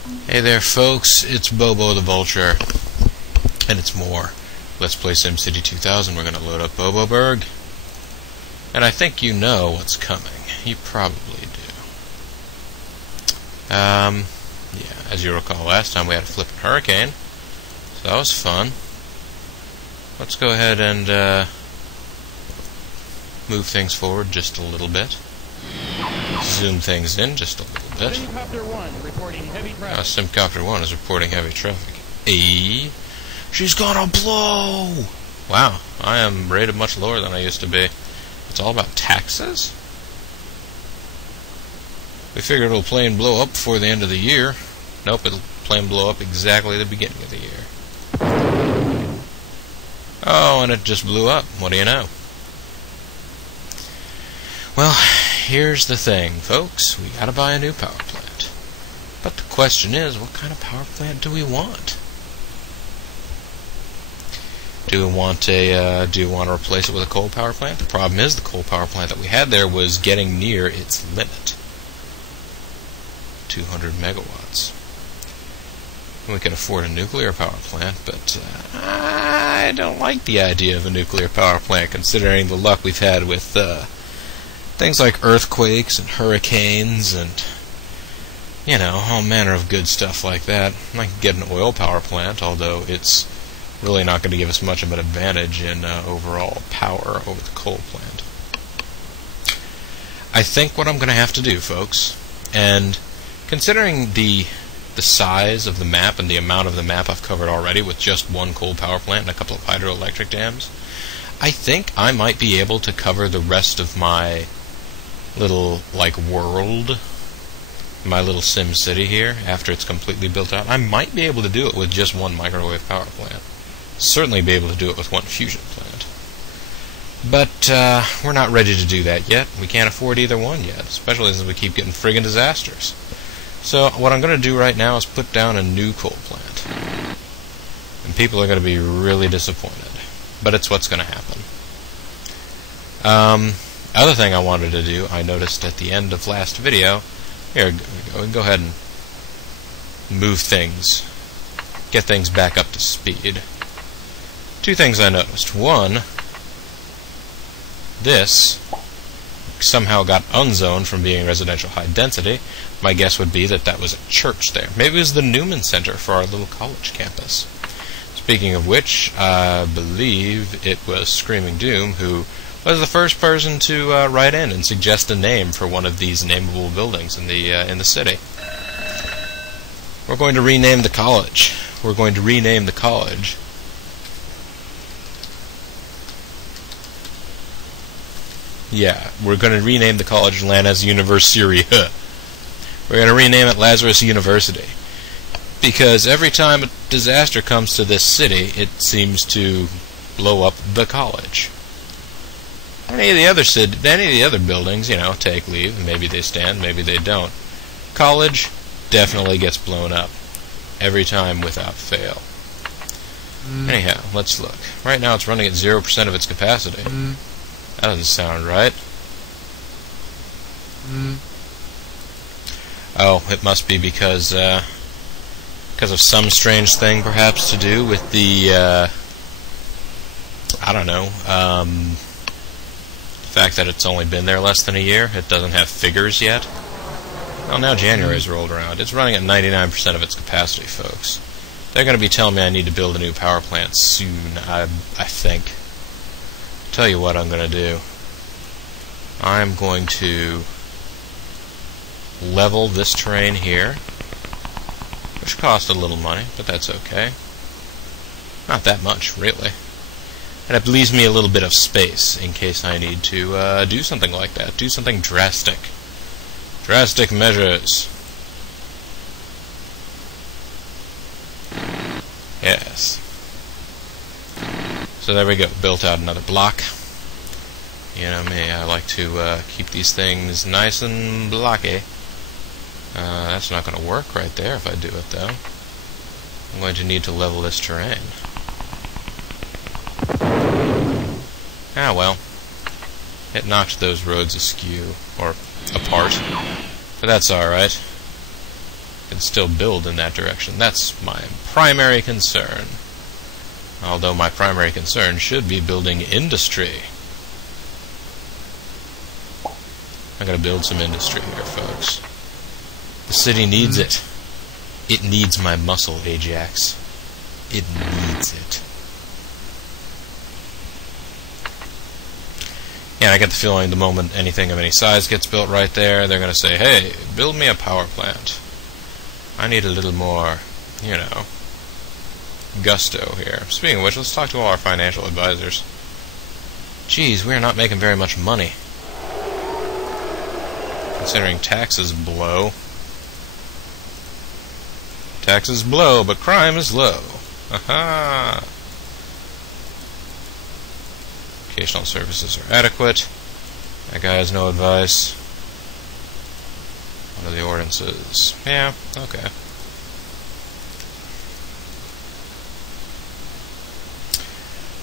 Hey there folks, it's Bobo the Vulture, and it's more Let's Play SimCity 2000. We're going to load up Boboberg, and I think you know what's coming. You probably do. Yeah, as you recall, last time we had a flipping hurricane, so that was fun. Let's go ahead and move things forward just a little bit. Zoom things in just a little bit. SimCopter 1 reporting heavy traffic. SimCopter 1 is reporting heavy traffic. She's gonna blow! Wow, I am rated much lower than I used to be. It's all about taxes? We figured it'll plain blow up before the end of the year. Nope, it'll plain blow up exactly at the beginning of the year. Oh, and it just blew up. What do you know? Well, here's the thing, folks. We gotta buy a new power plant. But the question is, what kind of power plant do we want? Do we want to replace it with a coal power plant? The problem is the coal power plant that we had there was getting near its limit. 200 megawatts. We can afford a nuclear power plant, but I don't like the idea of a nuclear power plant, considering the luck we've had with things like earthquakes and hurricanes and, you know, all manner of good stuff like that. I could get an oil power plant, although it's really not going to give us much of an advantage in overall power over the coal plant. I think what I'm going to have to do, folks, and considering the size of the map and the amount of the map I've covered already with just one coal power plant and a couple of hydroelectric dams, I think I might be able to cover the rest of my little, world, my little SimCity here, after it's completely built out. I might be able to do it with just one microwave power plant. Certainly be able to do it with one fusion plant. But we're not ready to do that yet. We can't afford either one yet, especially since we keep getting friggin' disasters. So what I'm going to do right now is put down a new coal plant. And people are going to be really disappointed. But it's what's going to happen. Other thing I wanted to do, I noticed at the end of last video, here, go ahead and move things, get things back up to speed. Two things I noticed. One, this somehow got unzoned from being residential high density. My guess would be that that was a church there. Maybe it was the Newman Center for our little college campus. Speaking of which, I believe it was Screaming Doom who was the first person to write in and suggest a name for one of these nameable buildings in the city. We're going to rename the college. We're going to rename the college. Yeah, we're going to rename the college Lana's University. We're going to rename it Lazarus University. Because every time a disaster comes to this city, it seems to blow up the college. Any of the other buildings, you know, take leave. Maybe they stand, maybe they don't. College definitely gets blown up. Every time without fail. Anyhow, let's look. Right now it's running at 0% of its capacity. That doesn't sound right. Oh, it must be because of some strange thing, perhaps, to do with the, I don't know, fact that it's only been there less than a year. It doesn't have figures yet. Well, now January's rolled around. It's running at 99% of its capacity, folks. They're going to be telling me I need to build a new power plant soon, I think. Tell you what I'm going to do. I'm going to level this terrain here, which cost a little money, but that's okay. Not that much, really. And it leaves me a little bit of space in case I need to do something like that. Do something drastic. Drastic measures. Yes. So there we go. Built out another block. You know me, I like to keep these things nice and blocky. That's not going to work right there if I do it, though. I'm going to need to level this terrain. Ah, well. It knocked those roads askew, or apart. But that's alright. can still build in that direction. That's my primary concern. Although my primary concern should be building industry. I'm going to build some industry here, folks. The city needs it. It needs my muscle, Ajax. It needs it. Yeah, I get the feeling the moment anything of any size gets built right there, they're going to say, hey, build me a power plant. I need a little more, you know, gusto here. Speaking of which, let's talk to all our financial advisors. Geez, we are not making very much money. Considering taxes blow. Taxes blow, but crime is low. Aha! Educational services are adequate. That guy has no advice. What are the ordinances? Yeah, okay.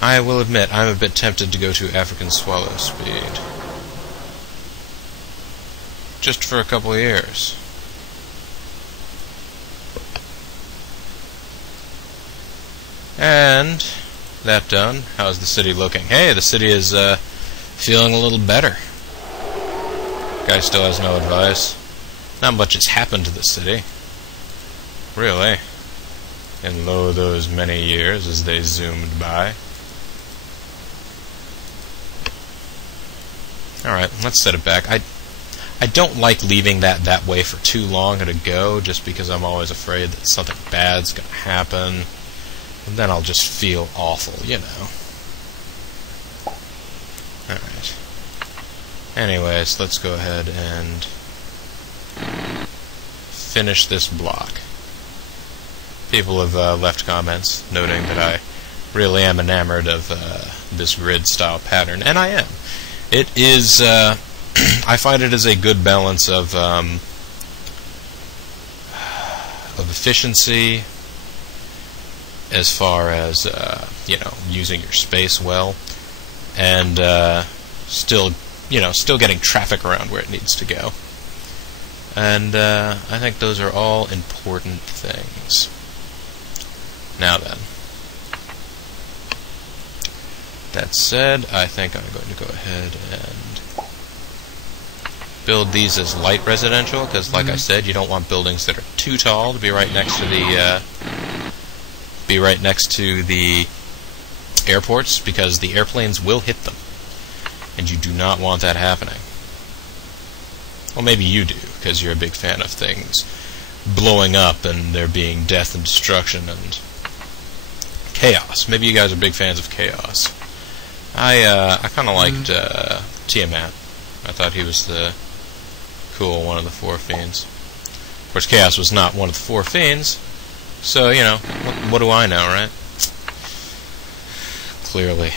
I will admit, I'm a bit tempted to go to African swallow speed. Just for a couple of years. And that done, how's the city looking? Hey, the city is feeling a little better. Guy still has no advice. Not much has happened to the city. Really. And lo, those many years as they zoomed by. Alright, let's set it back. I don't like leaving that way for too long at a go, just because I'm always afraid that something bad's going to happen. And then I'll just feel awful, you know. Alright. Anyways, let's go ahead and finish this block. People have left comments noting that I really am enamored of this grid-style pattern, and I am. It is, I find it as a good balance of efficiency, as far as you know, using your space well, and still getting traffic around where it needs to go. And I think those are all important things. Now then, that said, I think I'm going to go ahead and build these as light residential, because like I said, you don't want buildings that are too tall to be right next to the airports, because the airplanes will hit them, and you do not want that happening. Well, maybe you do, because you're a big fan of things blowing up and there being death and destruction and chaos. Maybe you guys are big fans of chaos. I kind of liked Tiamat. I thought he was the cool one of the four fiends. Of course, Chaos was not one of the four fiends, so, you know, what do I know, right? Clearly,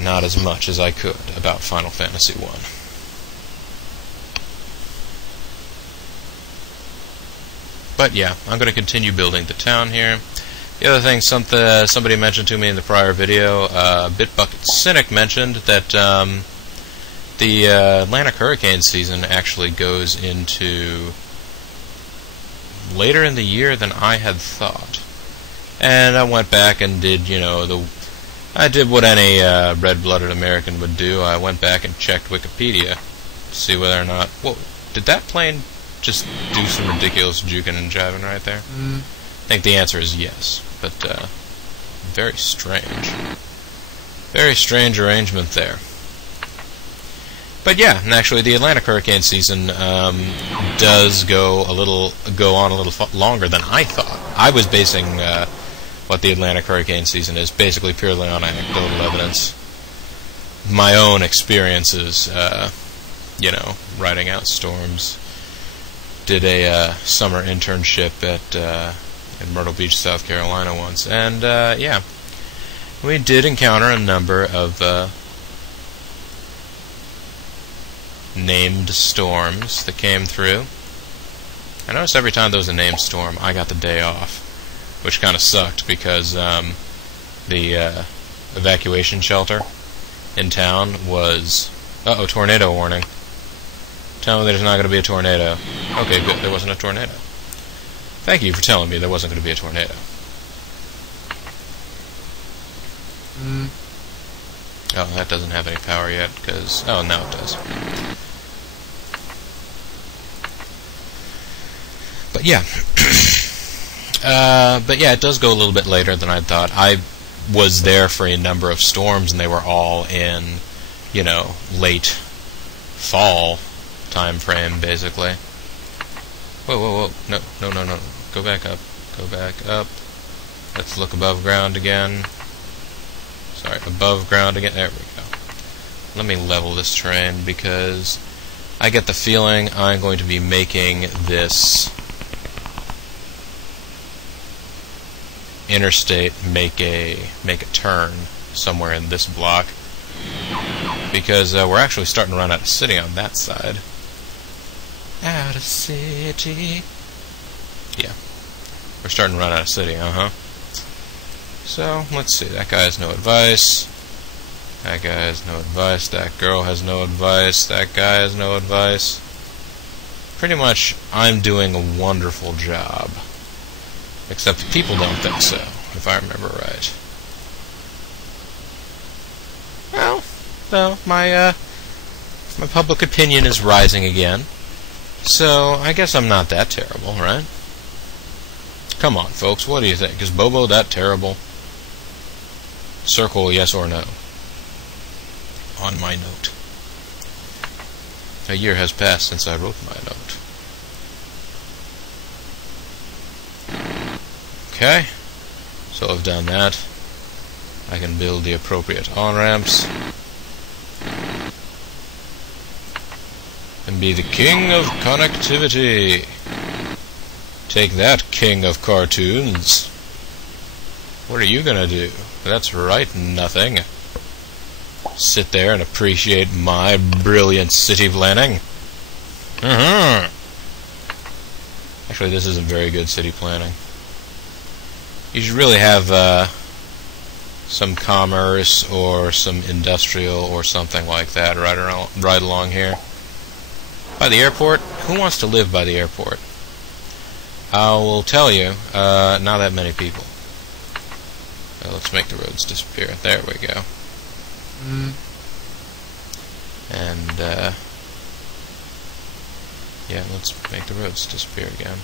not as much as I could about Final Fantasy I. But yeah, I'm going to continue building the town here. The other thing somebody mentioned to me in the prior video, Bitbucket Cynic mentioned that the Atlantic hurricane season actually goes into later in the year than I had thought. And I went back and did, you know, I did what any red-blooded American would do. I went back and checked Wikipedia to see whether or not... Whoa, did that plane just do some ridiculous juking and jiving right there? I think the answer is yes, but very strange. Very strange arrangement there. But yeah, and actually the Atlantic hurricane season does go on a little longer than I thought. I was basing what the Atlantic hurricane season is basically purely on anecdotal evidence. My own experiences, you know, riding out storms. Did a summer internship at in Myrtle Beach, South Carolina once, and yeah, we did encounter a number of named storms that came through. I noticed every time there was a named storm, I got the day off, which kind of sucked because the evacuation shelter in town was... Uh-oh, tornado warning. Tell me there's not going to be a tornado. Okay, good, there wasn't a tornado. Thank you for telling me there wasn't going to be a tornado. Oh, that doesn't have any power yet, because... Oh, now it does. But yeah. But yeah, it does go a little bit later than I thought. I was there for a number of storms, and they were all in, you know, late fall time frame, basically. Whoa, whoa, whoa. No, no, no, no. Go back up. Go back up. Let's look above ground again. Sorry, above ground again. There we go. Let me level this terrain, because I get the feeling I'm going to be making this interstate make a turn somewhere in this block, because we're actually starting to run out of city on that side. Out of city. Yeah, we're starting to run out of city. So let's see. That guy has no advice. That guy has no advice. That girl has no advice. That guy has no advice. Pretty much, I'm doing a wonderful job. Except the people don't think so, if I remember right. Well, my public opinion is rising again. So, I guess I'm not that terrible, right? Come on, folks, what do you think? Is Bobo that terrible? Circle yes or no on my note. A year has passed since I wrote my note. Okay, so I've done that. I can build the appropriate on-ramps and be the king of connectivity. Take that, king of cartoons. What are you gonna do? That's right, nothing. Sit there and appreciate my brilliant city planning. Actually, this isn't very good city planning. You should really have some commerce or some industrial or something like that right along here. By the airport? Who wants to live by the airport? I will tell you, not that many people. Let's make the roads disappear. There we go. And, yeah, let's make the roads disappear again.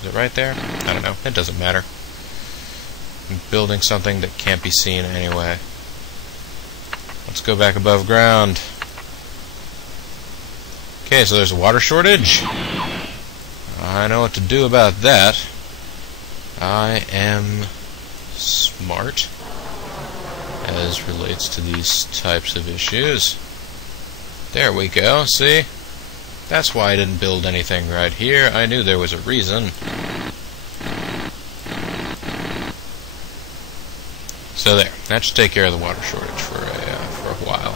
Is it right there? I don't know. It doesn't matter. I'm building something that can't be seen anyway. Let's go back above ground. Okay, so there's a water shortage. I know what to do about that. I am smart as relates to these types of issues. There we go, see? That's why I didn't build anything right here. I knew there was a reason. So there, that should take care of the water shortage for a while.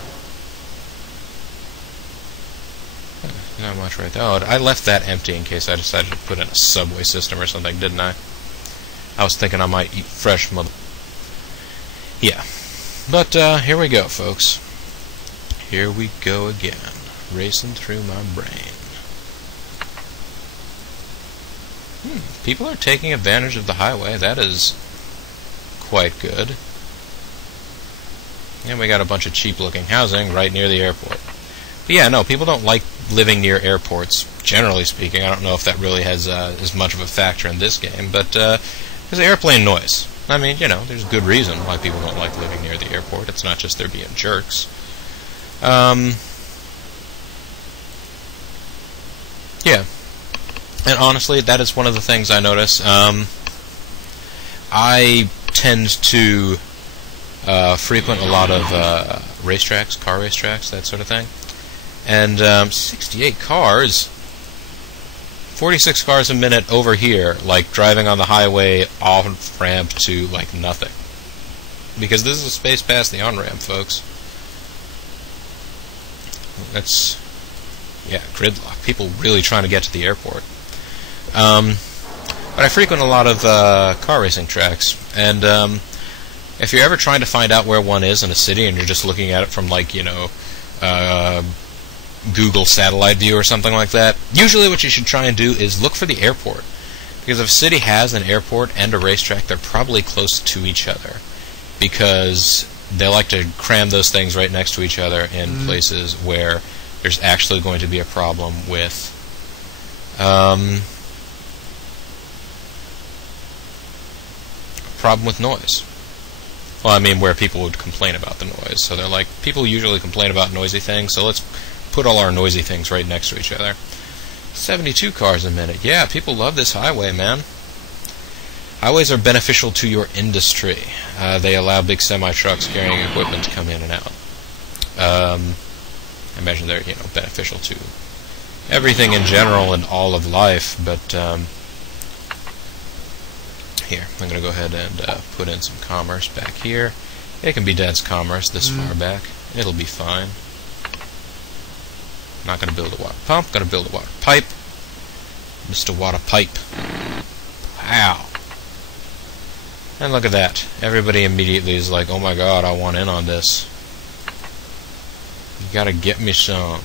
Not much right there. Oh, I left that empty in case I decided to put in a subway system or something, didn't I? I was thinking I might eat fresh mother... Yeah. But, here we go, folks. Here we go again. Racing through my brain. People are taking advantage of the highway. That is quite good. And we got a bunch of cheap-looking housing right near the airport. But yeah, no, people don't like living near airports, generally speaking. I don't know if that really has as much of a factor in this game, but there's airplane noise. I mean, you know, there's good reason why people don't like living near the airport. It's not just they're being jerks. Yeah. And honestly, that is one of the things I notice. I tend to frequent a lot of racetracks, car racetracks, that sort of thing. And 68 cars, 46 cars a minute over here, like driving on the highway off-ramp to, like, nothing. Because this is a space past the on-ramp, folks. That's, yeah, gridlock. People really trying to get to the airport. But I frequent a lot of car racing tracks, and if you're ever trying to find out where one is in a city and you're just looking at it from, like, you know, Google satellite view or something like that, usually what you should try and do is look for the airport. Because if a city has an airport and a racetrack, they're probably close to each other. Because they like to cram those things right next to each other in places where there's actually going to be a problem with noise. Well, I mean, where people would complain about the noise. So they're like, people usually complain about noisy things, so let's put all our noisy things right next to each other. 72 cars a minute. Yeah, people love this highway, man. Highways are beneficial to your industry. They allow big semi-trucks carrying equipment to come in and out. I imagine they're, beneficial to everything in general and all of life, but here, I'm going to go ahead and put in some commerce back here. It can be dense commerce this far back. It'll be fine. Not going to build a water pump, going to build a water pipe. Mr. Water Pipe. Wow. And look at that. Everybody immediately is like, oh my god, I want in on this. You gotta get me some.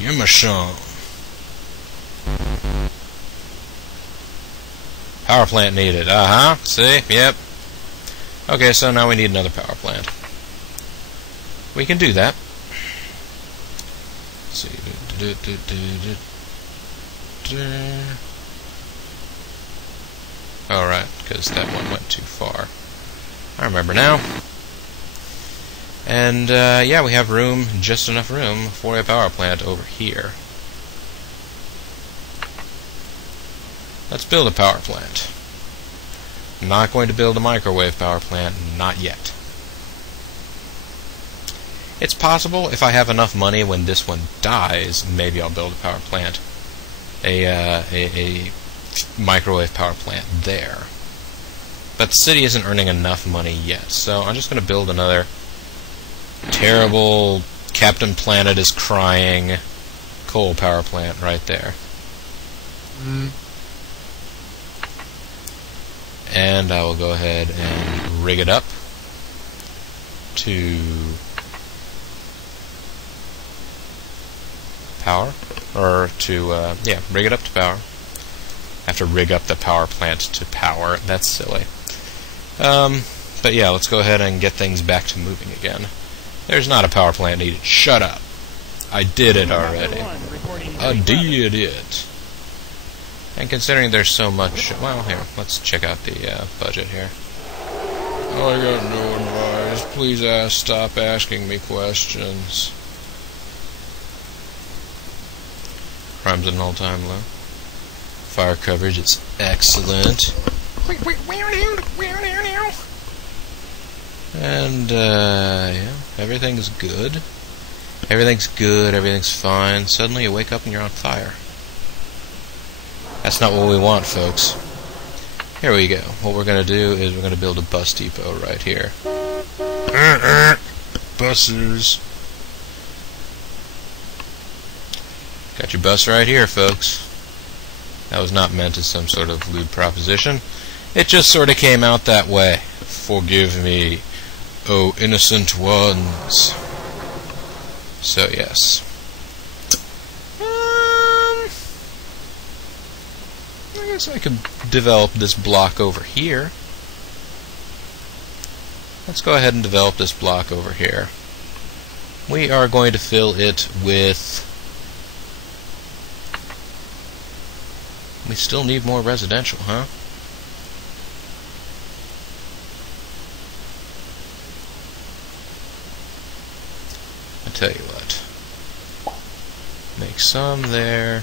Give me some. Power plant needed. Uh-huh. See? Yep. Okay, so now we need another power plant. We can do that. Let's see. Alright, because that one went too far. I remember now. And, yeah, we have room, just enough room, for a power plant over here. Let's build a power plant. I'm not going to build a microwave power plant, not yet. It's possible, if I have enough money when this one dies, maybe I'll build a power plant. A microwave power plant there. But the city isn't earning enough money yet, so I'm just going to build another terrible Captain Planet is crying coal power plant right there. And I will go ahead and rig it up to power, or to, yeah, rig it up to power. I have to rig up the power plant to power. That's silly. But yeah, let's go ahead and get things back to moving again. There's not a power plant needed. Shut up. I did it already. I did it. And considering there's so much... Well, here, let's check out the budget here. I got no advice. Please stop asking me questions. Crime's at an all-time low. Fire coverage is excellent. And, yeah, everything's good. Everything's good, everything's fine. Suddenly you wake up and you're on fire. That's not what we want, folks. Here we go. What we're going to do is we're going to build a bus depot right here. Buses. Got your bus right here, folks. That was not meant as some sort of lewd proposition. It just sort of came out that way. Forgive me, oh innocent ones. So, yes. I guess I could develop this block over here. Let's go ahead and develop this block over here. We are going to fill it with... We still need more residential, huh? I tell you what. Make some there.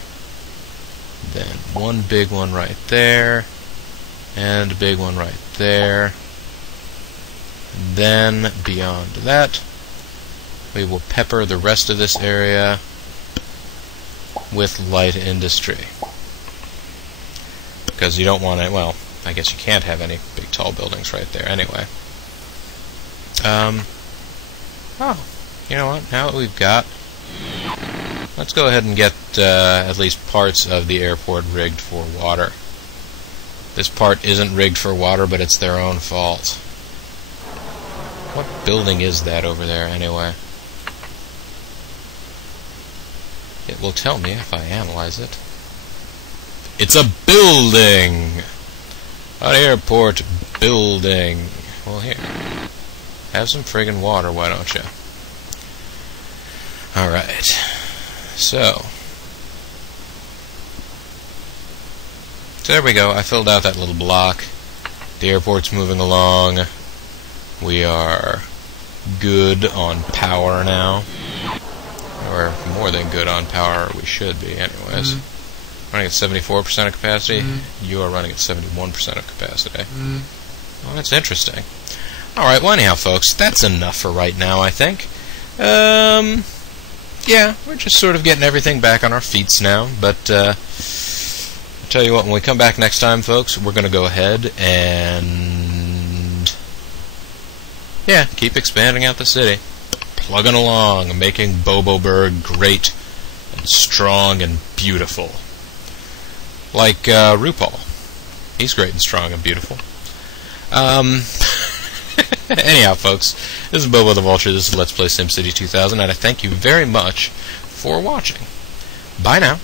Then one big one right there. And a big one right there. And then, beyond that, we will pepper the rest of this area with light industry. Because you don't want to, well, I guess you can't have any big tall buildings right there anyway. Oh, you know what, now that we've got, let's go ahead and get at least parts of the airport rigged for water. This part isn't rigged for water, but it's their own fault. What building is that over there anyway? It will tell me if I analyze it. It's a building! An airport building. Well, here. Have some friggin' water, why don't you? Alright. So there we go. I filled out that little block. The airport's moving along. We are good on power now. Or more than good on power. We should be, anyways. Running at 74% of capacity. You are running at 71% of capacity. Well, that's interesting. Alright, well anyhow, folks, that's enough for right now, I think. Yeah, we're just sort of getting everything back on our feet now, but I'll tell you what, when we come back next time, folks, we're going to go ahead and yeah, keep expanding out the city. Plugging along, making Boboburg great and strong and beautiful. Like RuPaul. He's great and strong and beautiful. Anyhow, folks, this is Bobo the Vulture. This is Let's Play SimCity 2000, and I thank you very much for watching. Bye now.